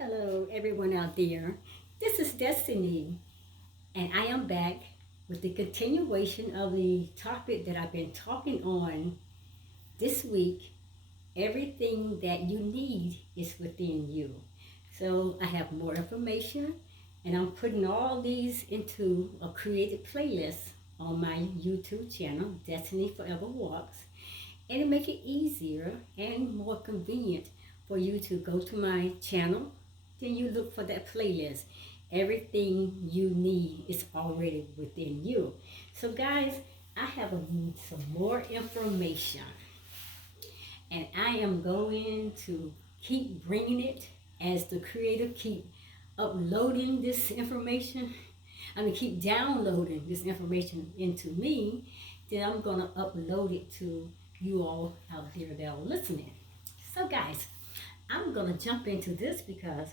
Hello, everyone out there. This is Destiny, and I am back with the continuation of the topic that I've been talking on this week. Everything that you need is within you. So I have more information, and I'm putting all these into a created playlist on my YouTube channel, Destiny Forever Walks, and it make it easier and more convenient for you to go to my channel. Then you look for that playlist. Everything you need is already within you. So guys, I have some more information, and I am going to keep bringing it as the creator keep uploading this information. Keep downloading this information into me. Then I'm gonna upload it to you all out there that are listening. So guys, I'm gonna jump into this because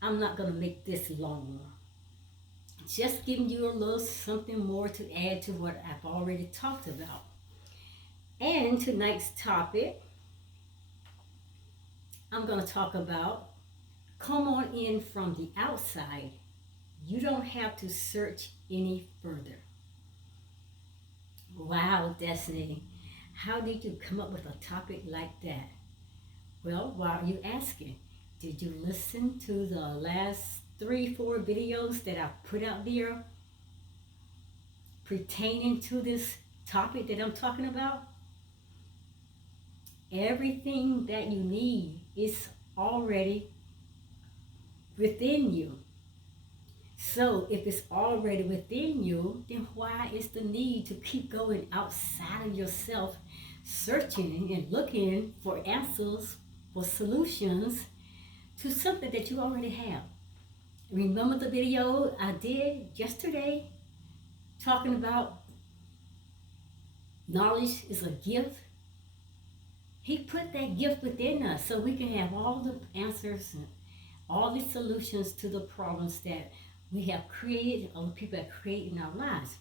I'm not gonna make this long. Just giving you a little something more to add to what I've already talked about. And tonight's topic, I'm gonna talk about come on in from the outside. You don't have to search any further. Wow, Destiny, how did you come up with a topic like that? Well, why are you asking? Did you listen to the last 3, 4 videos that I put out there pertaining to this topic that I'm talking about? Everything that you need is already within you. So if it's already within you, then why is the need to keep going outside of yourself, searching and looking for answers, for solutions to something that you already have? Remember the video I did yesterday talking about knowledge is a gift? He put that gift within us so we can have all the answers and all the solutions to the problems that we have created, or people have created in our lives.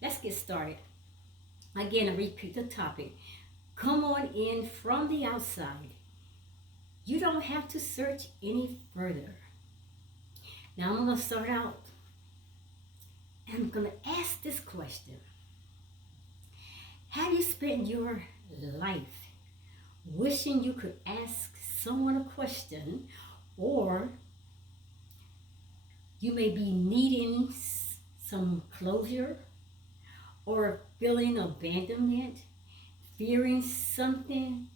Let's get started. Again, I repeat the topic. Come on in from the outside. You don't have to search any further. Now I'm going to start out, and I'm going to ask this question. Have you spent your life wishing you could ask someone a question, or you may be needing some closure, or feeling abandonment, fearing something,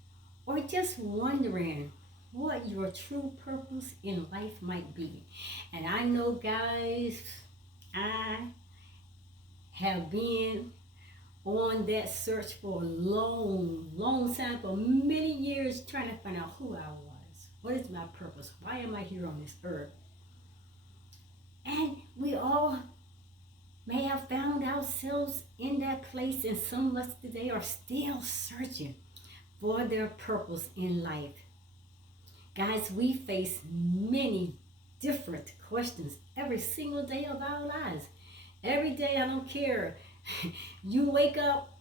or just wondering what your true purpose in life might be? And I know, guys, I have been on that search for a long time, for many years, trying to find out who I was. What is my purpose? Why am I here on this earth? And we all may have found ourselves in that place, and some of us today are still searching for their purpose in life. Guys, we face many different questions every single day of our lives. Every day, I don't care. You wake up,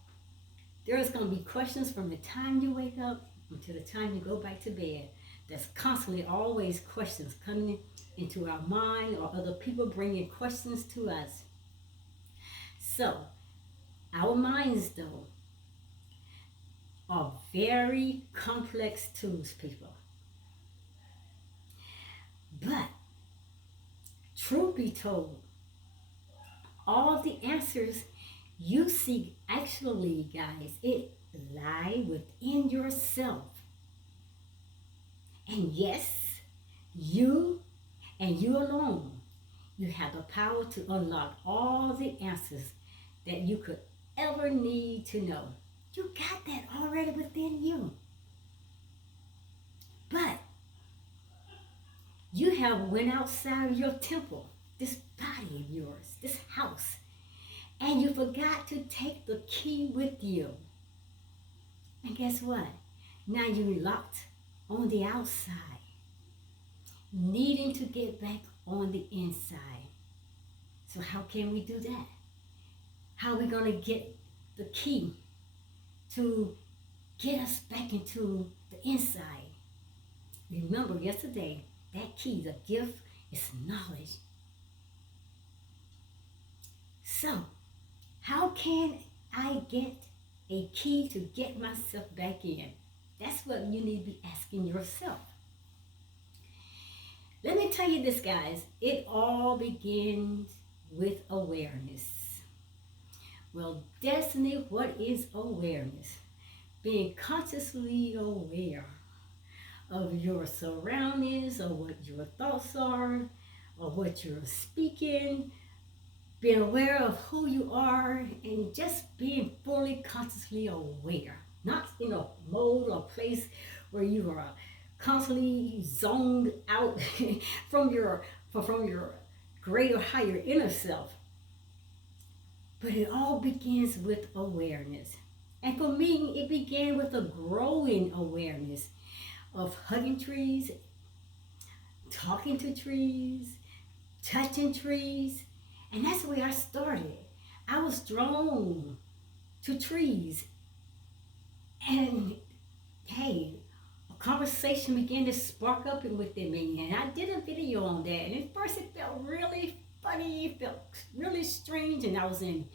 there's going to be questions from the time you wake up until the time you go back to bed. There's constantly always questions coming into our mind, or other people bringing questions to us. So, our minds, though, are very complex tools, people. But, truth be told, all the answers you seek, actually, guys, it lie within yourself. And yes, you and you alone, you have the power to unlock all the answers that you could ever need to know. You got that already within you. But you have went outside of your temple, this body of yours, this house, and you forgot to take the key with you. And guess what? Now you're locked on the outside, needing to get back on the inside. So how can we do that? How are we going to get the key to get us back into the inside? remember yesterday, that key, the gift is knowledge. So, how can I get a key to get myself back in? That's what you need to be asking yourself. Let me tell you this, guys. It all begins with awareness. Well, Destiny, what is awareness? Being consciously aware of your surroundings, of what your thoughts are, of what you're speaking, being aware of who you are, and just being fully consciously aware. Not in a mode or place where you are constantly zoned out from your greater, higher inner self. But it all begins with awareness. And for me, it began with a growing awareness of hugging trees, talking to trees, touching trees. And that's where I started. I was drawn to trees. And hey, a conversation began to spark up within me. And I did a video on that. And at first it felt really funny. It felt really strange. And I was kind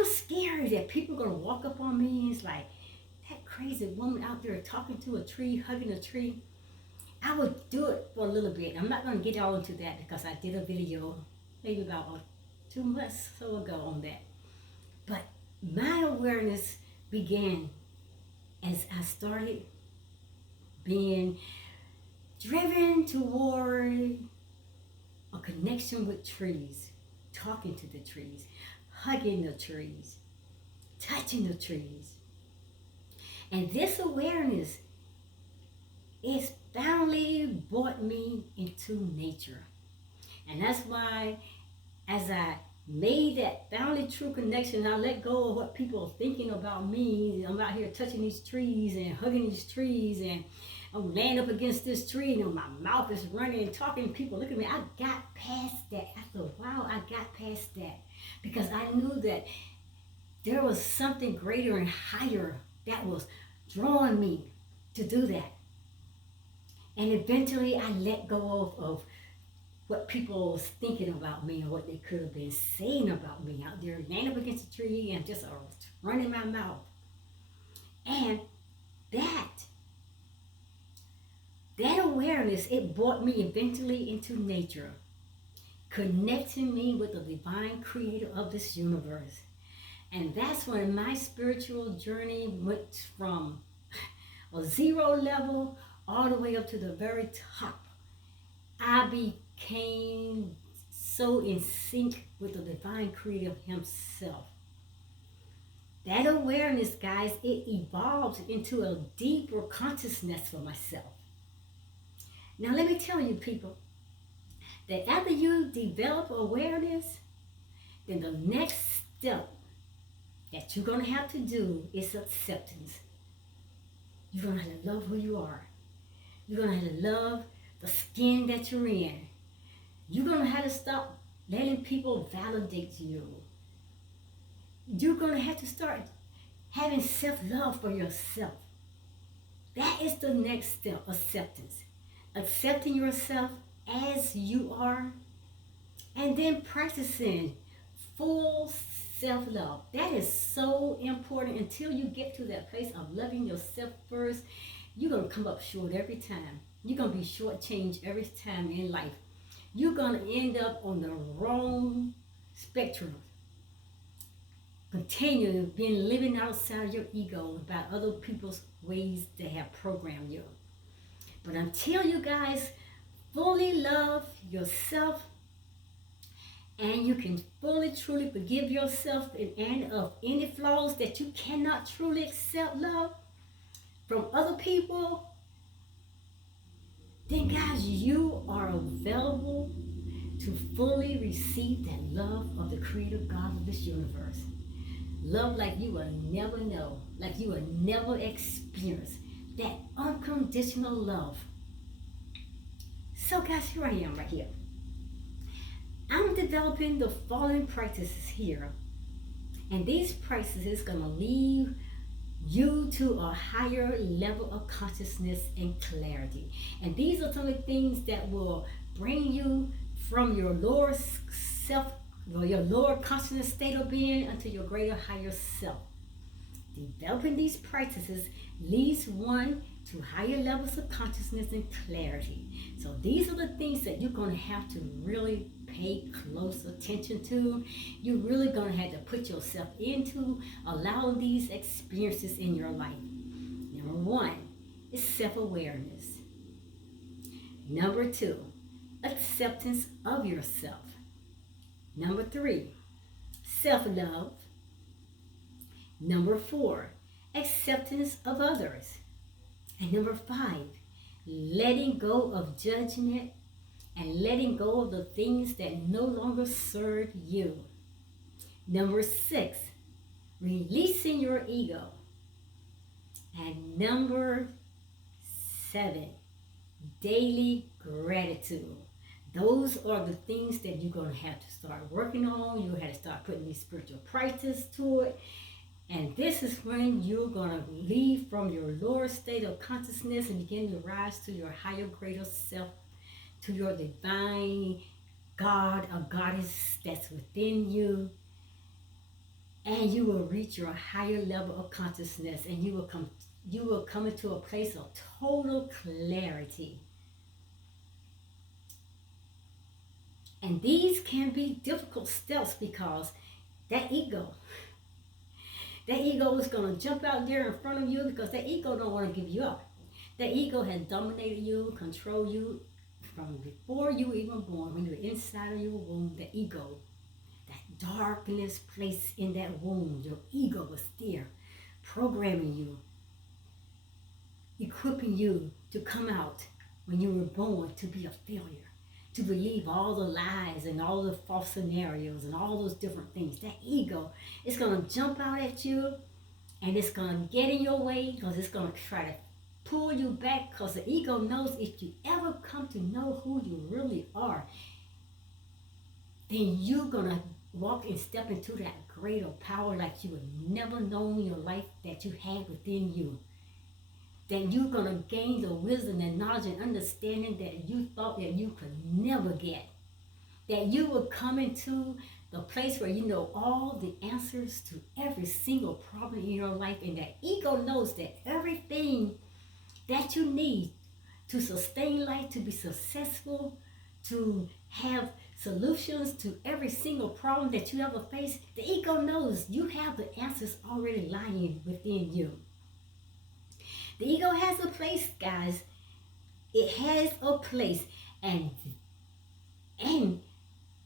of scary that people were going to walk up on me. It's like, that crazy woman out there talking to a tree, hugging a tree. I would do it for a little bit. I'm not going to get all into that because I did a video maybe about 2 months or so ago on that. But my awareness began as I started being driven toward a connection with trees, talking to the trees, hugging the trees, touching the trees. And this awareness is finally brought me into nature. And that's why as I made that finally true connection, I let go of what people are thinking about me. I'm out here touching these trees and hugging these trees, and I'm laying up against this tree, and my mouth is running and talking. People look at me. I got past that. After a while, I got past that because I knew that there was something greater and higher that was drawing me to do that. And eventually I let go of what people was thinking about me or what they could have been saying about me out there, laying up against a tree and just running my mouth. And that awareness, it brought me eventually into nature, connecting me with the divine creator of this universe. And that's when my spiritual journey went from a zero level all the way up to the very top. I became so in sync with the divine creator himself. That awareness, guys, it evolved into a deeper consciousness for myself. Now let me tell you, people, that after you develop awareness, then the next step that you're going to have to do is acceptance. You're going to have to love who you are. You're going to have to love the skin that you're in. You're going to have to stop letting people validate you. You're going to have to start having self-love for yourself. That is the next step, acceptance. Accepting yourself as you are, and then practicing full self-love. That is so important. Until you get to that place of loving yourself first, you're going to come up short every time. You're going to be shortchanged every time in life. You're going to end up on the wrong spectrum. Continue being living outside your ego about other people's ways that have programmed you. But until you guys fully love yourself and you can fully, truly forgive yourself and of any flaws that you cannot truly accept love from other people, then guys, you are available to fully receive that love of the creator God of this universe. Love like you will never know, like you will never experience. That unconditional love. So guys, here I am right here. I'm developing the following practices here. And these practices going to leave you to a higher level of consciousness and clarity. And these are some of the things that will bring you from your lower self, or your lower consciousness state of being, unto your greater higher self. Developing these practices leads one to higher levels of consciousness and clarity. So these are the things that you're going to have to really pay close attention to. You're really going to have to put yourself into allowing these experiences in your life. Number one is self-awareness. Number two, acceptance of yourself. Number three, self-love. Number four, acceptance of others. And number five, letting go of judgment and letting go of the things that no longer serve you. Number six, releasing your ego. And number seven, daily gratitude. Those are the things that you're going to have to start working on. You have to start putting these spiritual practices to it. And this is when you're going to leave from your lower state of consciousness and begin to rise to your higher, greater self, to your divine God or goddess that's within you. And you will reach your higher level of consciousness, and you will come into a place of total clarity. And these can be difficult steps because that ego is going to jump out there in front of you, because that ego don't want to give you up. That ego has dominated you, controlled you from before you were even born. When you were inside of your womb, the ego, that darkness place in that womb, your ego was there, programming you, equipping you to come out when you were born to be a failure, to believe all the lies and all the false scenarios and all those different things. That ego is going to jump out at you, and it's going to get in your way, because it's going to try to pull you back, because the ego knows if you ever come to know who you really are, then you're going to walk and step into that greater power like you would never known in your life that you had within you. Then you're going to gain the wisdom and knowledge and understanding that you thought that you could never get. That you will come into the place where you know all the answers to every single problem in your life. And that ego knows that everything that you need to sustain life, to be successful, to have solutions to every single problem that you ever face, the ego knows you have the answers already lying within you. The ego has a place, guys. It has a place. And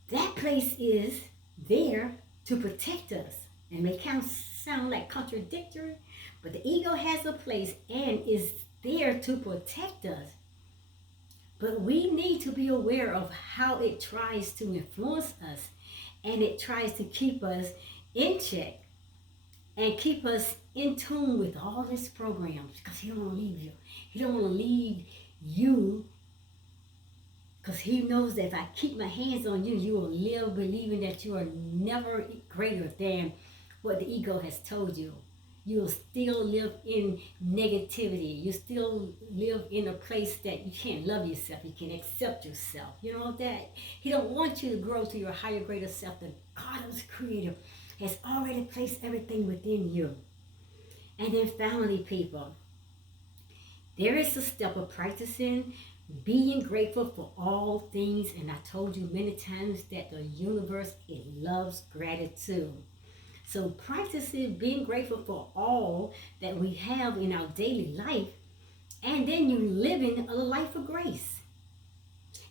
that place is there to protect us. And it may kind of sound like contradictory, but the ego has a place and is there to protect us. But we need to be aware of how it tries to influence us, and it tries to keep us in check and keep us in tune with all his programs, because he don't want to leave you. He don't want to leave you, because he knows that if I keep my hands on you, you will live believing that you are never greater than what the ego has told you. You'll still live in negativity. You still live in a place that you can't love yourself. You can't accept yourself. You know that? He don't want you to grow to your higher, greater self. The God who's creator has already placed everything within you. And then finally, people, there is a step of practicing being grateful for all things. And I told you many times that the universe, it loves gratitude. So practicing being grateful for all that we have in our daily life, and then you living a life of grace.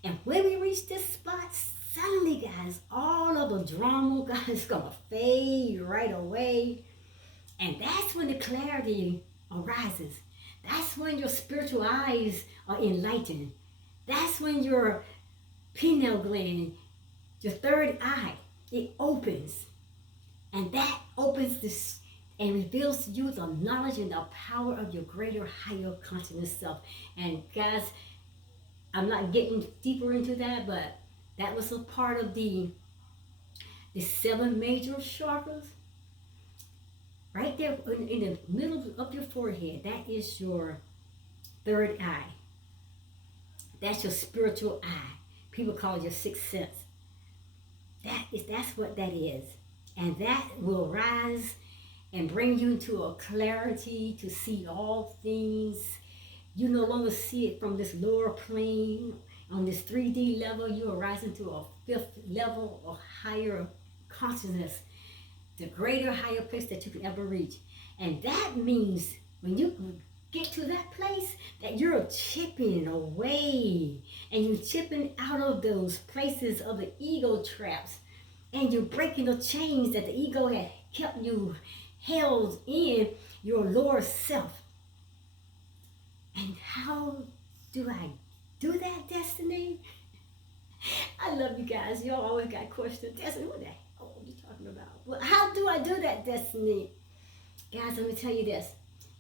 And when we reach this spot, suddenly, guys, all of the drama, guys, is going to fade right away. And that's when the clarity arises. That's when your spiritual eyes are enlightened. That's when your pineal gland, your third eye, it opens. And that opens this and reveals to you the knowledge and the power of your greater, higher consciousness self. And guys, I'm not getting deeper into that, but that was a part of the 7 major chakras. Right there in the middle of your forehead, that is your third eye. That's your spiritual eye. People call it your sixth sense. That's what that is. And that will rise and bring you into a clarity to see all things. You no longer see it from this lower plane. On this 3D level, you are rising to a fifth level or higher consciousness, the greater, higher place that you can ever reach. And that means when you get to that place, that you're chipping away and you're chipping out of those places of the ego traps, and you're breaking the chains that the ego had kept you held in your lower self. And how do I do that, Destiny? I love you guys. Y'all always got questions. Destiny, what the hell are you talking about? Well, how do I do that, Destiny? Guys, let me tell you this.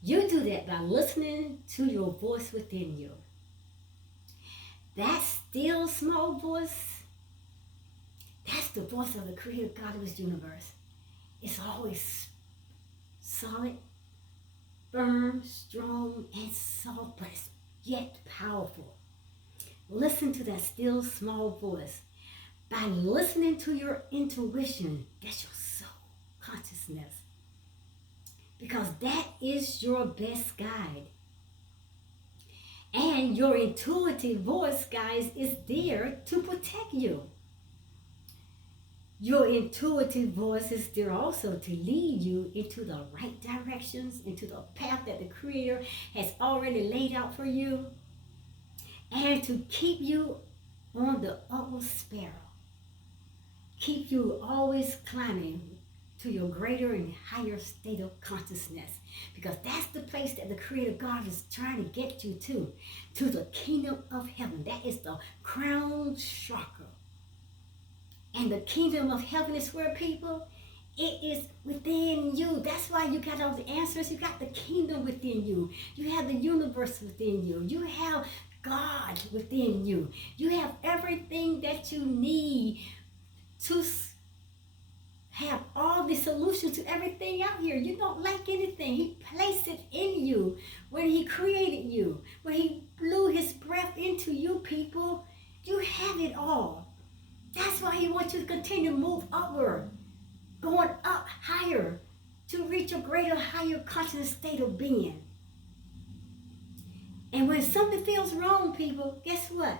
You do that by listening to your voice within you. That still small voice, that's the voice of the creator God of this universe. It's always solid, firm, strong, and soft, but it's yet powerful. Listen to that still small voice. By listening to your intuition, that's your soul consciousness. Because that is your best guide. And your intuitive voice, guys, is there to protect you. Your intuitive voice is there also to lead you into the right directions, into the path that the Creator has already laid out for you, and to keep you on the upward spiral. Keep you always climbing to your greater and higher state of consciousness, because that's the place that the Creator God is trying to get you to the kingdom of heaven. That is the crown chakra. And the kingdom of heaven is where, people? It is within you. That's why you got all the answers. You got the kingdom within you. You have the universe within you. You have God within you. You have everything that you need to have all the solutions to everything out here. You don't lack anything. He placed it in you when He created you. When He blew His breath into you, people. You have it all. That's why He wants you to continue to move upward, going up higher to reach a greater, higher conscious state of being. And when something feels wrong, people, guess what?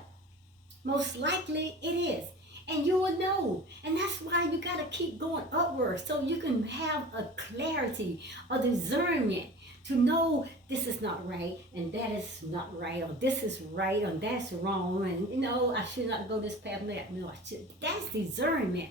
Most likely it is. And you will know. And that's why you got to keep going upward, so you can have a clarity, a discernment to know this is not right and that is not right, or this is right and that's wrong, and I should not go this path. No, I should. That's discernment.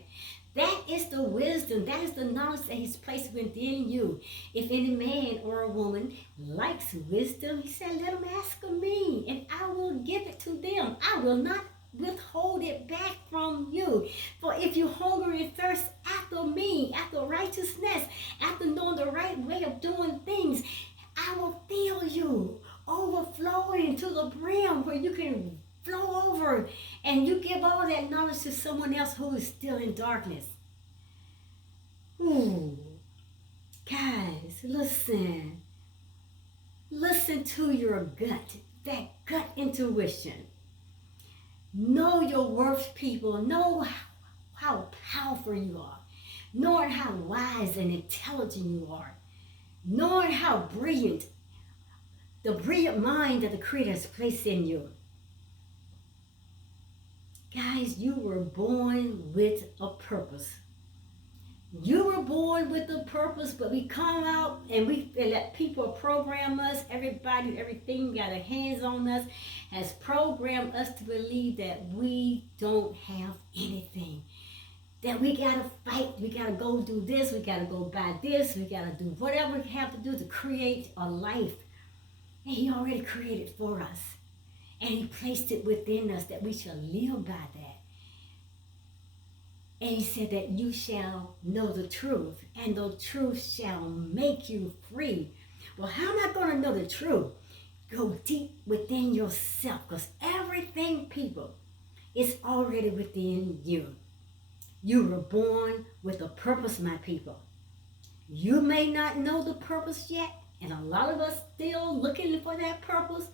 That is the wisdom. That is the knowledge that He's placed within you. If any man or a woman likes wisdom, He said, let them ask of me, and I will give it to them. I will not withhold it back from you. For if you hunger and thirst after me, after righteousness, after knowing the right way of doing things, I will fill you, overflowing to the brim, where you can flow over and you give all that knowledge to someone else who is still in darkness. Ooh, guys, listen. Listen to your gut, that gut intuition. Know your worth, people. Know how powerful you are. Knowing how wise and intelligent you are. Knowing how brilliant, the brilliant mind that the Creator has placed in you. Guys, you were born with a purpose. You were born with a purpose, but we come out and we let people program us. Everybody, everything got a hands on us, has programmed us to believe that we don't have anything. That we got to fight, we got to go do this, we got to go buy this, we got to do whatever we have to do to create a life. And He already created for us. And He placed it within us that we shall live by that. And He said that you shall know the truth, and the truth shall make you free. Well, how am I going to know the truth? Go deep within yourself, because everything, people, is already within you. You were born with a purpose, my people. You may not know the purpose yet, and a lot of us still looking for that purpose.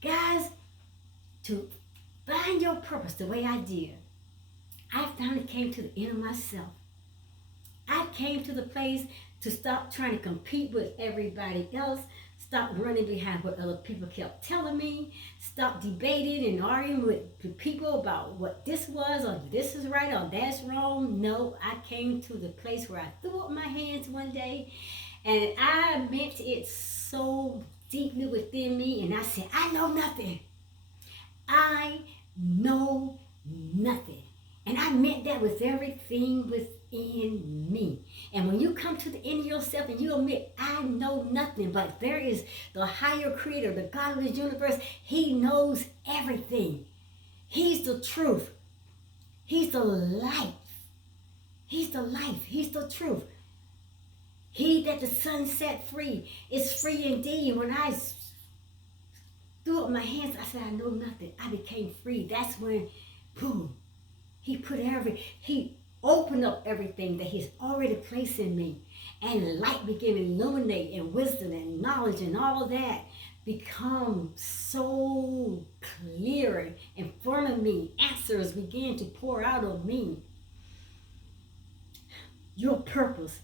Guys, to find your purpose the way I did, I finally came to the end of myself. I came to the place to stop trying to compete with everybody else, stop running behind what other people kept telling me, stop debating and arguing with people about what this was or this is right or that's wrong. No, I came to the place where I threw up my hands one day and I meant it so deeply within me, and I said, I know nothing. I know nothing. And I meant that with everything within me. And when you come to the end of yourself and you admit, I know nothing, but there is the higher creator, the God of this universe, he knows everything. He's the truth. He's the life. He's the life. He's the truth. He that the Son set free is free indeed. When I threw up my hands, I said, I know nothing. I became free. That's when, boom, he opened up everything that he's already placed in me. And light began to illuminate, and wisdom and knowledge and all of that become so clear in front of me. Answers began to pour out of me. Your purpose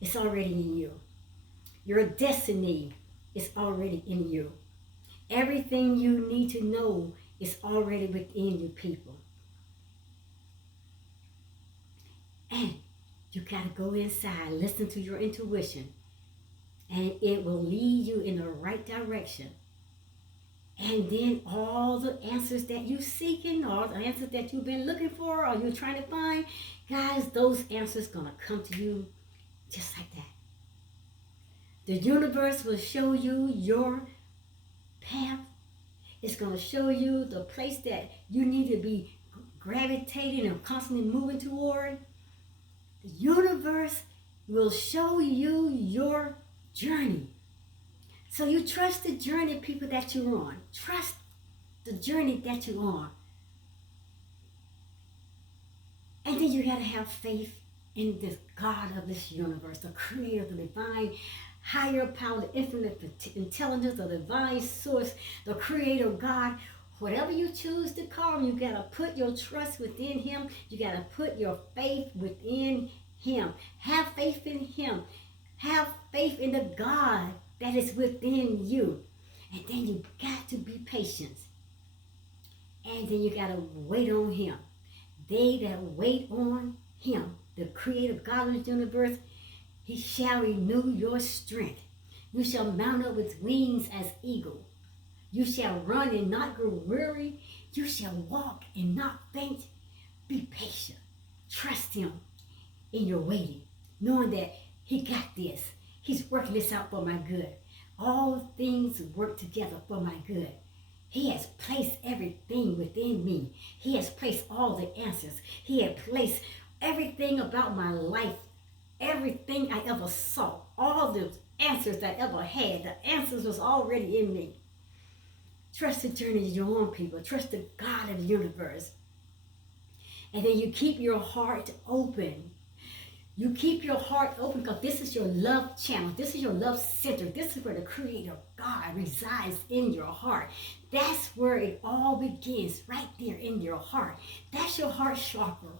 is already in you. Your destiny is already in you. Everything you need to know is already within you, people. And you got to go inside, listen to your intuition, and it will lead you in the right direction. And then all the answers that you're seeking, all the answers that you've been looking for, or you're trying to find, guys, those answers going to come to you just like that. The universe will show you your path. It's going to show you the place that you need to be gravitating and constantly moving toward. The universe will show you your journey. So you trust the journey, people, that you're on. Trust the journey that you're on. And then you got to have faith in the God of this universe, the creator, the divine, higher power, the infinite intelligence, the divine source, the creator God. Whatever you choose to call him, you got to put your trust within him. You got to put your faith within him. Have faith in him. Have faith in the God that is within you. And then you got to be patient. And then you got to wait on him. They that wait on him, the creator God of the universe, he shall renew your strength. You shall mount up with wings as eagle. You shall run and not grow weary. You shall walk and not faint. Be patient. Trust him in your waiting, knowing that he got this. He's working this out for my good. All things work together for my good. He has placed everything within me. He has placed all the answers. He has placed everything about my life, everything I ever saw, all the answers I ever had. The answers was already in me. Trust the journey you're on, people. Trust the God of the universe. And then you keep your heart open. You keep your heart open because this is your love channel. This is your love center. This is where the creator God resides in your heart. That's where it all begins, right there in your heart. That's your heart chakra.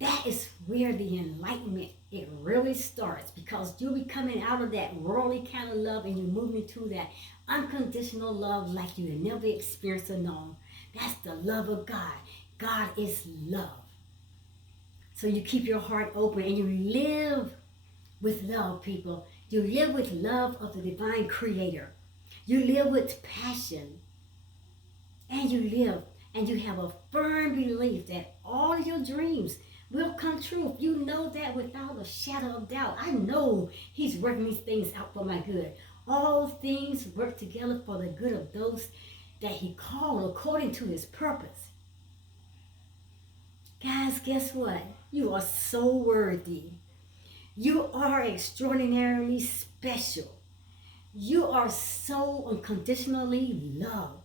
That is where the enlightenment, it really starts, because you'll be coming out of that worldly kind of love and you're moving into that unconditional love like you have never experienced or known. That's the love of God. God is love. So you keep your heart open and you live with love, people. You live with love of the divine creator. You live with passion. And you live and you have a firm belief that all of your dreams will come true. You know that without a shadow of doubt. I know he's working these things out for my good. All things work together for the good of those that he called according to his purpose. Guys, guess what? You are so worthy. You are extraordinarily special. You are so unconditionally loved.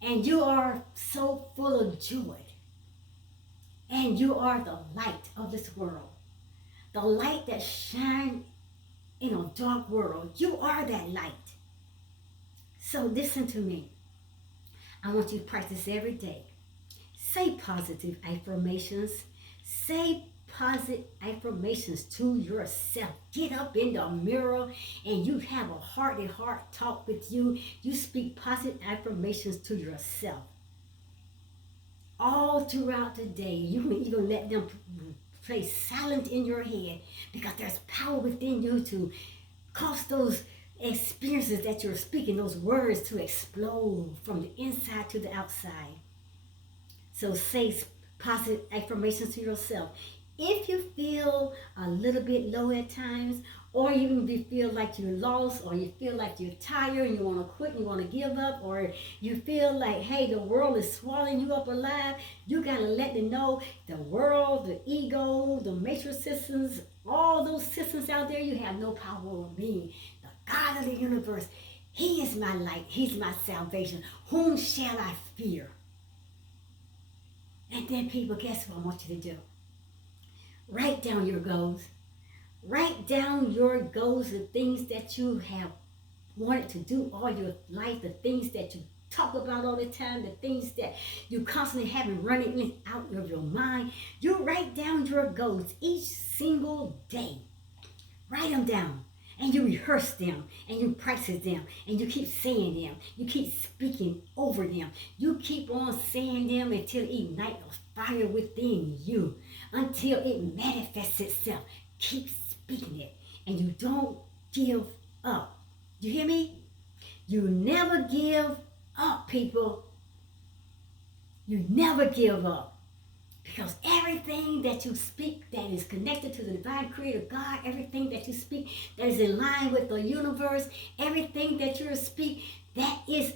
And you are so full of joy. And you are the light of this world. the light that shines in a dark world. You are that light. So listen to me. I want you to practice every day. Say positive affirmations. Say positive affirmations to yourself. Get up in the mirror and you have a heart-to-heart talk with you. You speak positive affirmations to yourself. All throughout the day, you can even let them play silent in your head, because there's power within you to cause those experiences that you're speaking, those words, to explode from the inside to the outside. So say positive affirmations to yourself. If you feel a little bit low at times, or even if you feel like you're lost, or you feel like you're tired and you want to quit and you want to give up, or you feel like, hey, the world is swallowing you up alive, you got to let them know the world, the ego, the matrix systems, all those systems out there, you have no power over me. The God of the universe, He is my light. He's my salvation. Whom shall I fear? And then, people, guess what I want you to do? Write down your goals. Write down your goals, the things that you have wanted to do all your life, the things that you talk about all the time, the things that you constantly have running out of your mind. You write down your goals each single day. Write them down. And you rehearse them, and you practice them, and you keep saying them. You keep speaking over them. You keep on saying them until it ignites a fire within you, until it manifests itself. Keep speaking it, and you don't give up. You hear me? You never give up, people. You never give up. Because everything that you speak that is connected to the divine creator God, everything that you speak that is in line with the universe, everything that you speak that is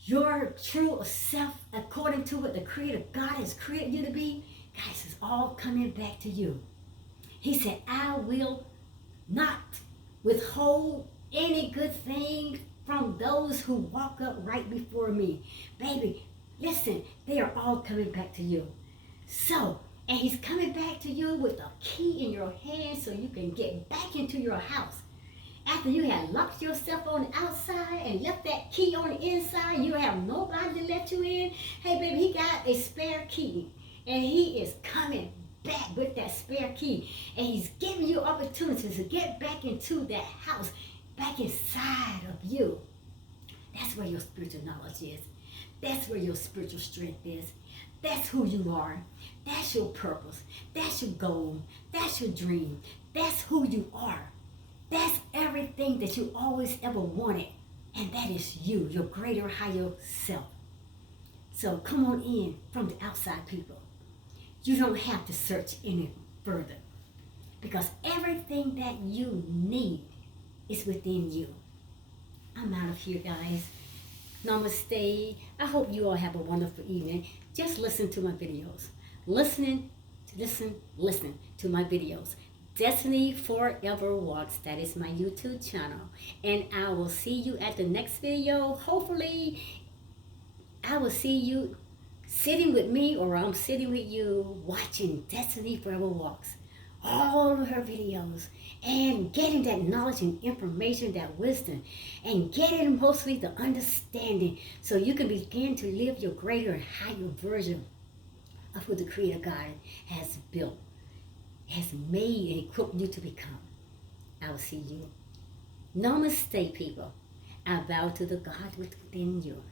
your true self according to what the creator God has created you to be, guys, it's all coming back to you. He said, I will not withhold any good thing from those who walk up right before me. Baby, listen, they are all coming back to you. So, and He's coming back to you with a key in your hand so you can get back into your house. After you have locked yourself on the outside and left that key on the inside, you have nobody to let you in. Hey, baby, He got a spare key. And He is coming back with that spare key. And He's giving you opportunities to get back into that house, back inside of you. That's where your spiritual knowledge is. That's where your spiritual strength is. That's who you are. That's your purpose. That's your goal. That's your dream. That's who you are. That's everything that you always ever wanted. And that is you, your greater, higher self. So come on in from the outside, people. You don't have to search any further, because everything that you need is within you. I'm out of here, guys. Namaste. I hope you all have a wonderful evening. Just listen to my videos. Listen to my videos. Destiny Forever Walks. That is my YouTube channel. And I will see you at the next video. Hopefully, I will see you sitting with me, or I'm sitting with you watching Destiny Forever Walks. All of her videos, and getting that knowledge and information, that wisdom, and getting mostly the understanding, so you can begin to live your greater and higher version of who the Creator God has built, has made, and equipped you to become. I will see you. Namaste, people. I bow to the God within you.